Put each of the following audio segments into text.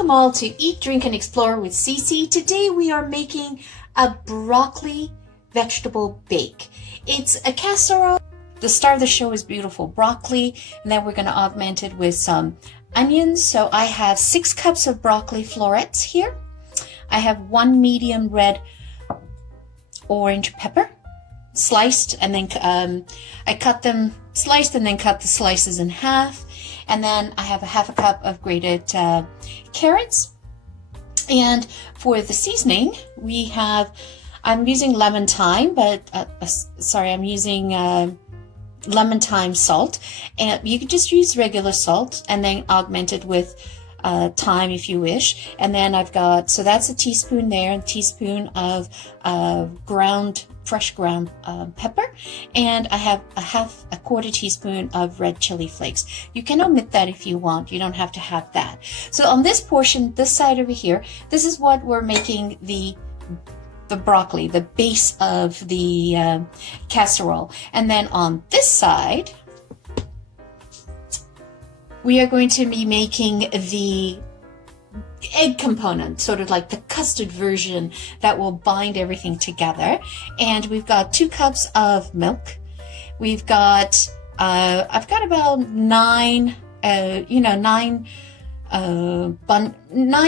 Welcome all to Eat, Drink, and Explore with Cece. Today we are making a broccoli vegetable bake. It's a casserole. The star of the show is beautiful broccoli, and then we're going to augment it with some onions. So I have 6 cups of broccoli florets here. I have 1 medium red orange pepper, sliced, and then I cut them sliced and then cut the slices in half. And then I have a half a cup of grated carrots. And for the seasoning, I'm using lemon thyme, but I'm using lemon thyme salt. And you could just use regular salt and then augment it with thyme if you wish. And then I've got, so that's a teaspoon there, a teaspoon of fresh ground pepper, and I have a quarter teaspoon of red chili flakes. You can omit that if you want. You don't have to have that. So on this portion, this side over here, this is what we're making the broccoli, the base of the casserole. And then on this side, we are going to be making the egg component, sort of like the custard version that will bind everything together. And we've got 2 cups of milk. We've got I've got about 9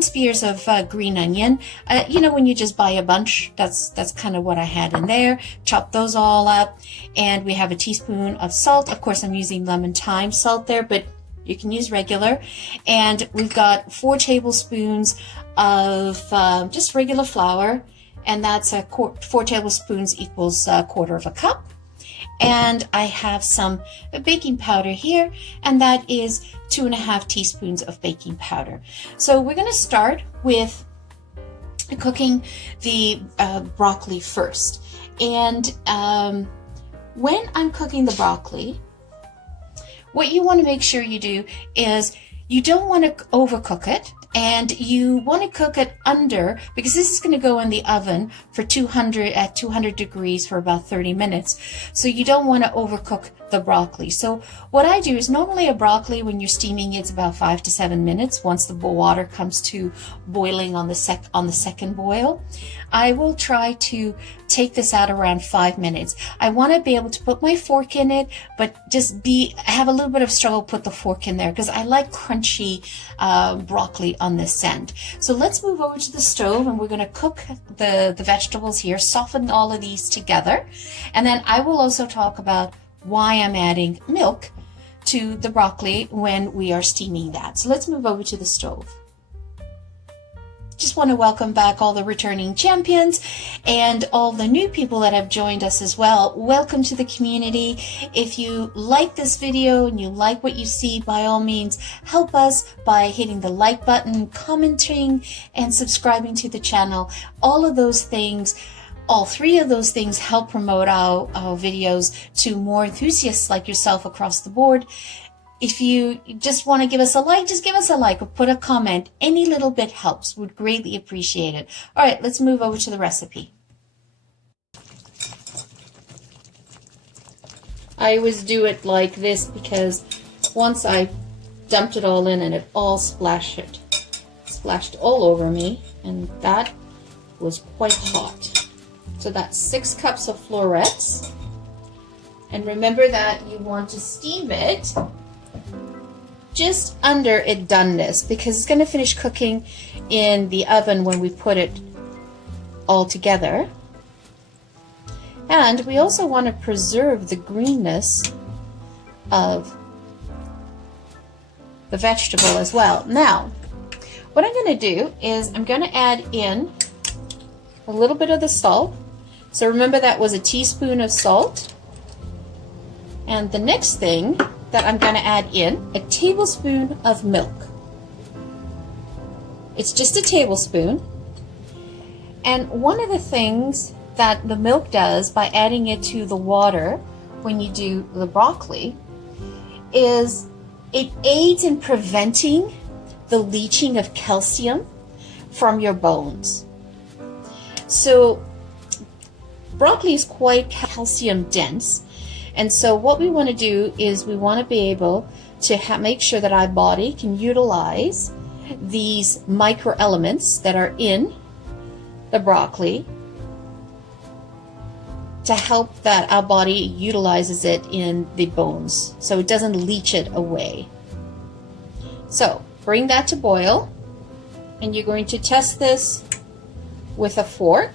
spears of green onion. When you just buy a bunch, that's kind of what I had in there. Chop those all up, and we have a teaspoon of salt. Of course, I'm using lemon thyme salt there, but you can use regular. And we've got 4 tablespoons of just regular flour, and that's 4 tablespoons equals a quarter of a cup. And I have some baking powder here, and that is 2.5 teaspoons of baking powder. So we're going to start with cooking the broccoli first. And when I'm cooking the broccoli, what you want to make sure you do is you don't want to overcook it, and you want to cook it under, because this is going to go in the oven for 200 degrees for about 30 minutes. So you don't want to overcook the broccoli. So what I do is, normally a broccoli, when you're steaming, it's about 5 to 7 minutes. Once the water comes to boiling on the second boil, I will try to take this out around 5 minutes. I want to be able to put my fork in it, but have a little bit of struggle put the fork in there, because I like crunchy broccoli on this end. So let's move over to the stove, and we're going to cook the vegetables here, soften all of these together, and then I will also talk about why I'm adding milk to the broccoli when we are steaming that. So let's move over to the stove. Just want to welcome back all the returning champions and all the new people that have joined us as well. Welcome to the community. If you like this video and you like what you see, by all means, help us by hitting the like button, commenting, and subscribing to the channel. All of those things, all 3 of those things, help promote our videos to more enthusiasts like yourself across the board. If you just want to give us a like, just give us a like or put a comment. Any little bit helps. Would greatly appreciate it. All right, let's move over to the recipe. I always do it like this because once I dumped it all in and it all splashed all over me, and that was quite hot. So that's 6 cups of florets. And remember that you want to steam it just under it doneness, because it's going to finish cooking in the oven when we put it all together. And we also want to preserve the greenness of the vegetable as well. Now, what I'm going to do is I'm going to add in a little bit of the salt. So remember, that was a teaspoon of salt. And the next thing that I'm going to add in, a tablespoon of milk. It's just a tablespoon. And one of the things that the milk does by adding it to the water when you do the broccoli is it aids in preventing the leaching of calcium from your bones. So broccoli is quite calcium dense. And so what we want to do is we want to be able to make sure that our body can utilize these microelements that are in the broccoli to help that our body utilizes it in the bones so it doesn't leach it away. So bring that to boil, and you're going to test this with a fork.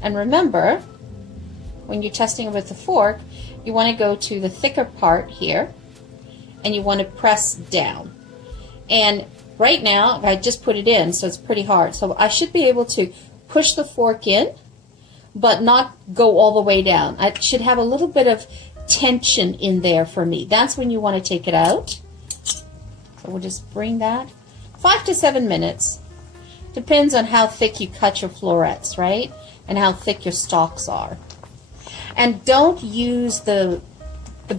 And remember, when you're testing it with a fork, you want to go to the thicker part here and you want to press down. And right now I just put it in, so it's pretty hard, so I should be able to push the fork in but not go all the way down. I should have a little bit of tension in there for me. That's when you want to take it out. So we'll just bring that 5 to 7 minutes. Depends on how thick you cut your florets, right? And how thick your stalks are. And don't use the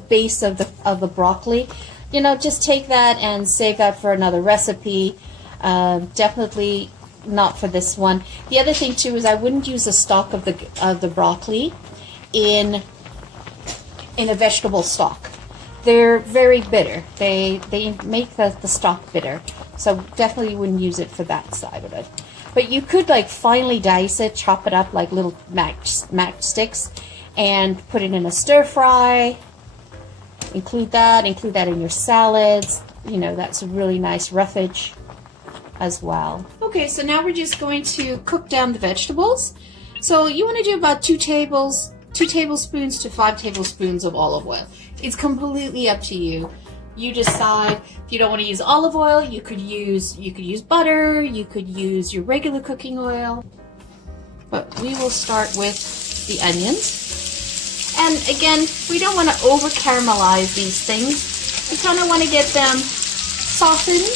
base of the broccoli. You know, just take that and save that for another recipe. Definitely not for this one. The other thing too is I wouldn't use the stalk of the broccoli in a vegetable stock. They're very bitter. They make the stock bitter. So definitely wouldn't use it for that side of it. But you could like finely dice it, chop it up like little matchsticks, and put it in a stir fry. Include that in your salads. You know, that's a really nice roughage as well. Okay, so now we're just going to cook down the vegetables. So you want to do about 2 tablespoons to 5 tablespoons of olive oil. It's completely up to you. You decide. If you don't want to use olive oil, you could use butter, you could use your regular cooking oil. But we will start with the onions. And again, we don't want to over caramelize these things. We kind of want to get them softened,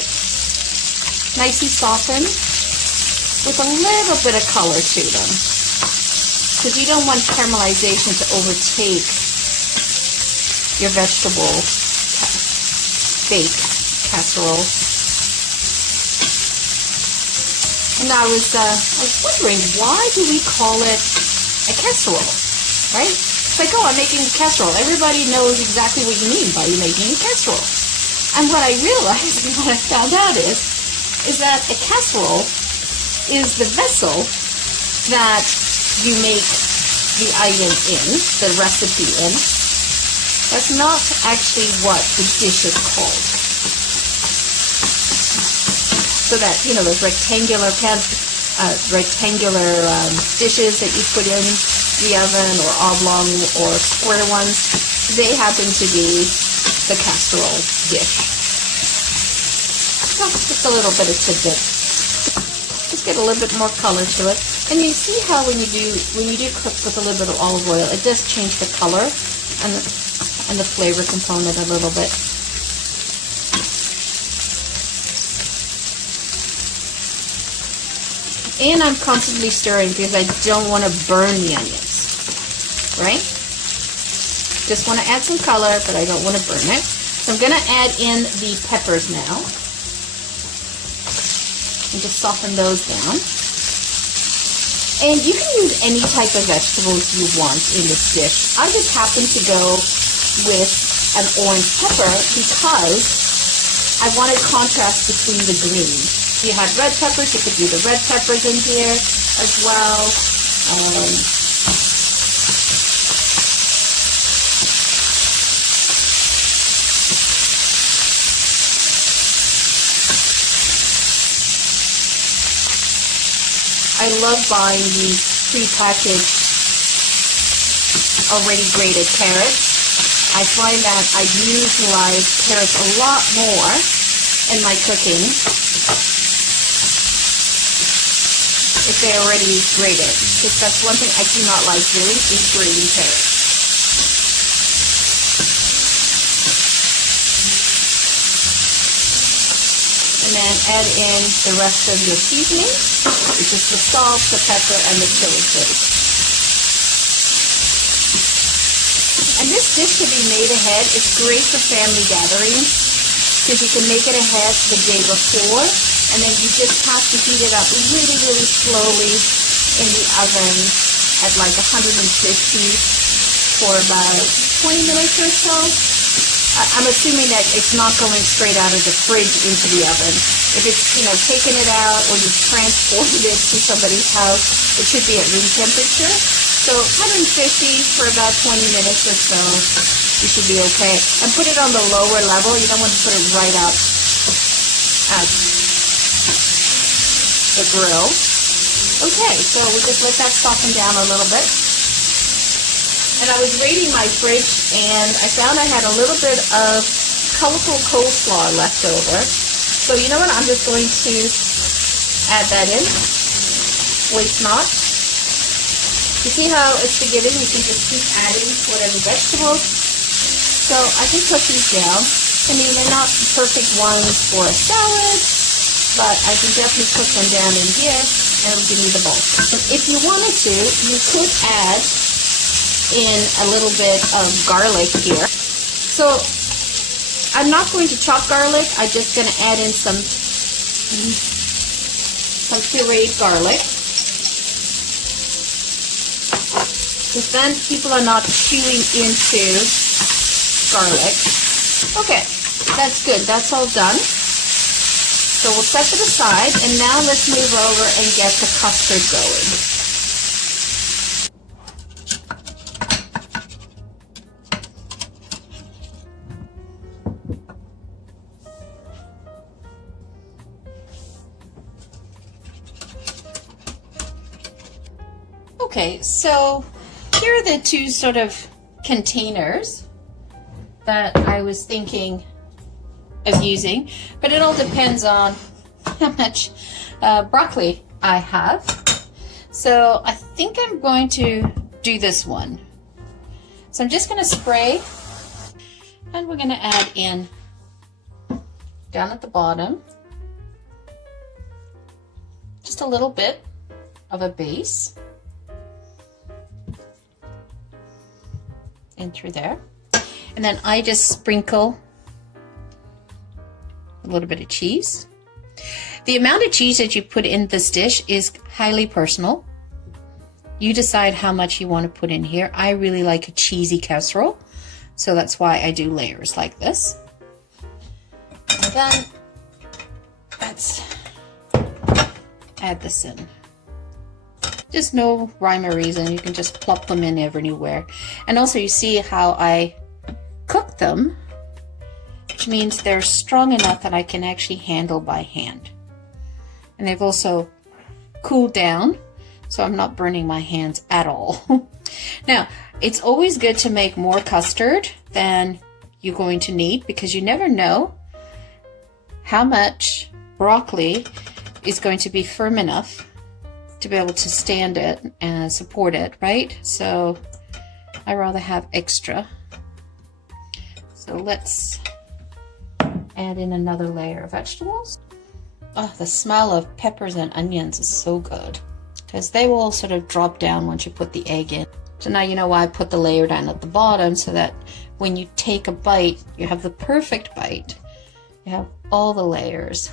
nicely softened, with a little bit of color to them. Because you don't want caramelization to overtake your vegetable bake casserole. And I was wondering, why do we call it a casserole, right? It's like, oh, I'm making a casserole. Everybody knows exactly what you mean by making a casserole. And what I realized and what I found out is that a casserole is the vessel that you make the item in, the recipe in. That's not actually what the dish is called. So that, you know, those rectangular dishes that you put in the oven, or oblong or square ones, they happen to be the casserole dish. So just a little bit of tidbit. Just get a little bit more color to it. And you see how when you do cook with a little bit of olive oil, it does change the color and the flavor component a little bit. And I'm constantly stirring because I don't want to burn the onions, right? Just want to add some color, but I don't want to burn it. So I'm going to add in the peppers now. And just soften those down. And you can use any type of vegetables you want in this dish. I just happen to go with an orange pepper because I wanted contrast between the green. If you had red peppers, you could do the red peppers in here as well. I love buying these pre-packaged, already grated carrots. I find that I utilize carrots a lot more in my cooking if they're already grated. Because that's one thing I do not like doing, is grating carrots. And then add in the rest of your seasoning, which is the salt, the pepper, and the chili flakes. And this dish can be made ahead. It's great for family gatherings because you can make it ahead the day before, and then you just have to heat it up really, really slowly in the oven at like 150 for about 20 minutes or so. I'm assuming that it's not going straight out of the fridge into the oven. If it's, you know, taking it out or you've transported it to somebody's house, it should be at room temperature. So 150 for about 20 minutes or so, you should be okay. And put it on the lower level. You don't want to put it right up at the grill. Okay, so we just let that soften down a little bit. And I was raiding my fridge, and I found I had a little bit of colorful coleslaw left over. So you know what? I'm just going to add that in. Waste not. You see how it's beginning? You can just keep adding whatever vegetables. So I can cook these down. I mean, they're not perfect ones for a salad, but I can definitely cook them down in here, and it'll give me the bulk. If you wanted to, you could add in a little bit of garlic here. So I'm not going to chop garlic. I'm just going to add in some pureed garlic. Because then people are not chewing into garlic. Okay, that's good. That's all done. So we'll set it aside, and now let's move over and get the custard going. Okay, so here are the two sort of containers that I was thinking of using, but it all depends on how much broccoli I have. So I think I'm going to do this one. So I'm just going to spray, and we're going to add in down at the bottom just a little bit of a base. In through there, and then I just sprinkle a little bit of cheese. The amount of cheese that you put in this dish is highly personal. You decide how much you want to put in here. I really like a cheesy casserole, so that's why I do layers like this. And then let's add this in. Just no rhyme or reason. You can just plop them in everywhere. And also you see how I cook them, which means they're strong enough that I can actually handle by hand. And they've also cooled down, so I'm not burning my hands at all. Now, it's always good to make more custard than you're going to need, because you never know how much broccoli is going to be firm enough to be able to stand it and support it, right? So I rather have extra. So let's add in another layer of vegetables. Oh, the smell of peppers and onions is so good, because they will sort of drop down once you put the egg in. So now you know why I put the layer down at the bottom, so that when you take a bite, you have the perfect bite. You have all the layers.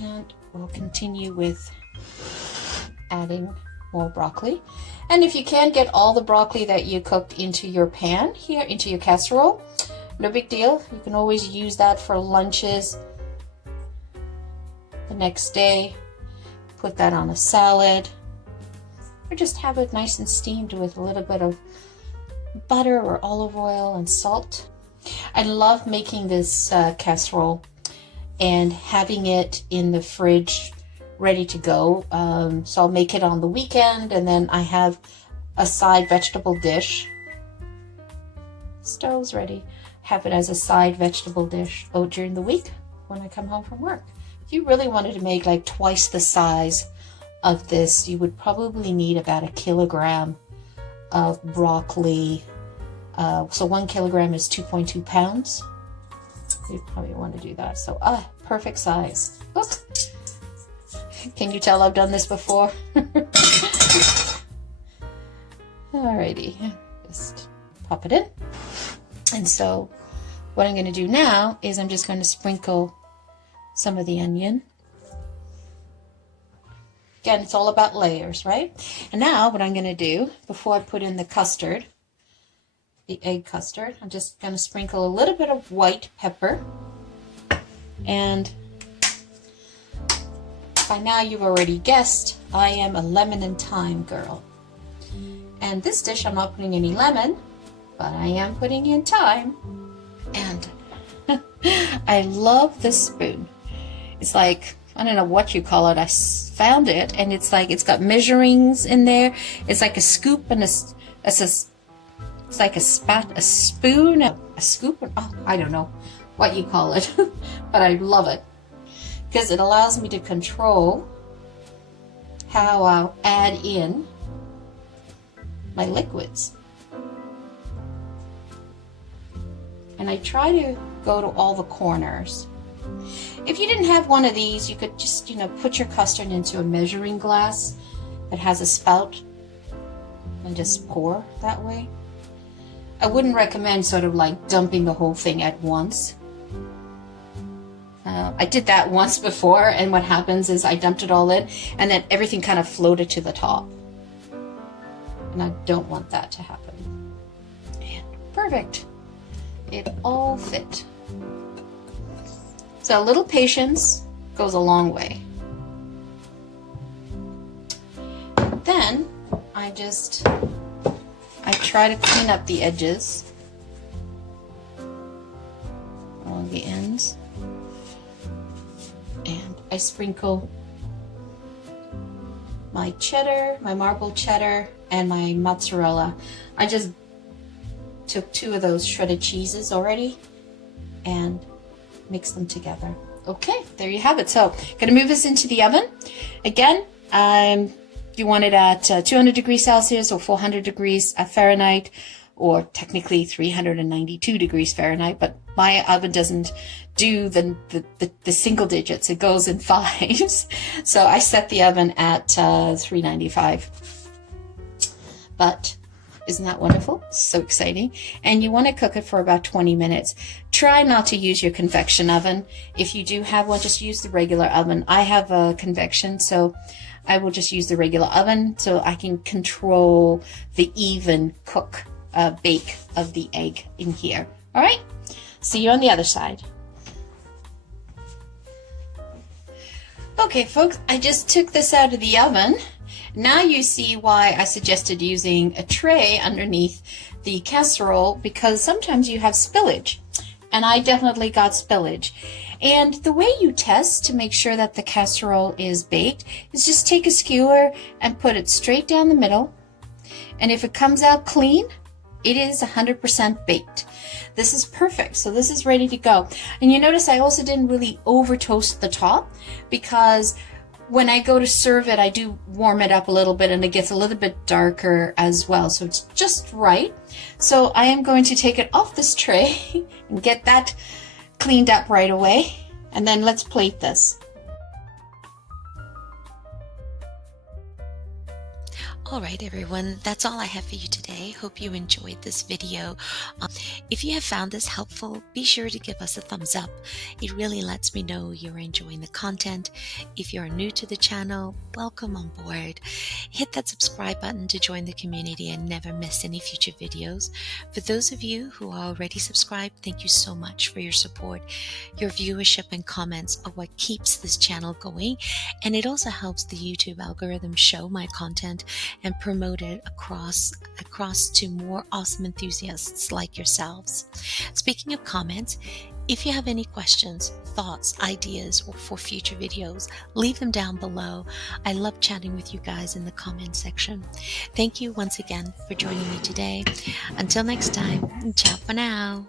And we'll continue with adding more broccoli. And if you can't get all the broccoli that you cooked into your pan here, into your casserole, no big deal. You can always use that for lunches the next day. Put that on a salad, or just have it nice and steamed with a little bit of butter or olive oil and salt. I love making this casserole and having it in the fridge ready to go. So I'll make it on the weekend, and then I have a side vegetable dish. Stove's ready. Have it as a side vegetable dish during the week when I come home from work. If you really wanted to make like twice the size of this, you would probably need about 1 kilogram of broccoli. So 1 kilogram is 2.2 pounds. You'd probably want to do that. So perfect size. Look. Can you tell I've done this before? Alrighty, just pop it in. And so what I'm going to do now is I'm just going to sprinkle some of the onion. Again, it's all about layers, right? And now what I'm going to do before I put in the custard the egg custard. I'm just going to sprinkle a little bit of white pepper. And by now you've already guessed, I am a lemon and thyme girl. And this dish I'm not putting any lemon, but I am putting in thyme. And I love this spoon. It's like, I don't know what you call it. I found it, and it's like, it's got measurings in there. It's like a scoop and it's like a spoon, a scoop. Oh, I don't know what you call it, but I love it because it allows me to control how I'll add in my liquids. And I try to go to all the corners. If you didn't have one of these, you could just, put your custard into a measuring glass that has a spout and just pour that way. I wouldn't recommend sort of like dumping the whole thing at once. I did that once before, and what happens is I dumped it all in and then everything kind of floated to the top. And I don't want that to happen. And perfect. It all fit. So a little patience goes a long way. Then I try to clean up the edges along the ends. And I sprinkle my cheddar, my marbled cheddar, and my mozzarella. I just took 2 of those shredded cheeses already and mix them together. Okay, there you have it. So, gonna move this into the oven. Again, you want it at 200 degrees Celsius or 400 degrees Fahrenheit, or technically 392 degrees Fahrenheit, but my oven doesn't do the single digits. It goes in 5s. So I set the oven at 395. But isn't that wonderful? So exciting. And you want to cook it for about 20 minutes. Try not to use your convection oven. If you do have one, just use the regular oven. I have a convection, so I will just use the regular oven so I can control the even bake of the egg in here. All right, see you on the other side. Okay, folks, I just took this out of the oven. Now you see why I suggested using a tray underneath the casserole, because sometimes you have spillage, and I definitely got spillage. And the way you test to make sure that the casserole is baked is just take a skewer and put it straight down the middle, and if it comes out clean, it is 100% baked. This is perfect. So this is ready to go. And you notice I also didn't really over toast the top, because when I go to serve it, I do warm it up a little bit and it gets a little bit darker as well. So it's just right. So I am going to take it off this tray and get that cleaned up right away. And then let's plate this. Alright everyone, that's all I have for you today. Hope you enjoyed this video. If you have found this helpful, be sure to give us a thumbs up. It really lets me know you're enjoying the content. If you're new to the channel, welcome on board. Hit that subscribe button to join the community and never miss any future videos. For those of you who are already subscribed, thank you so much for your support. Your viewership and comments are what keeps this channel going, and it also helps the YouTube algorithm show my content and promote it across to more awesome enthusiasts like yourselves. Speaking of comments, if you have any questions, thoughts, ideas, or for future videos, leave them down below. I love chatting with you guys in the comment section. Thank you once again for joining me today. Until next time, ciao for now.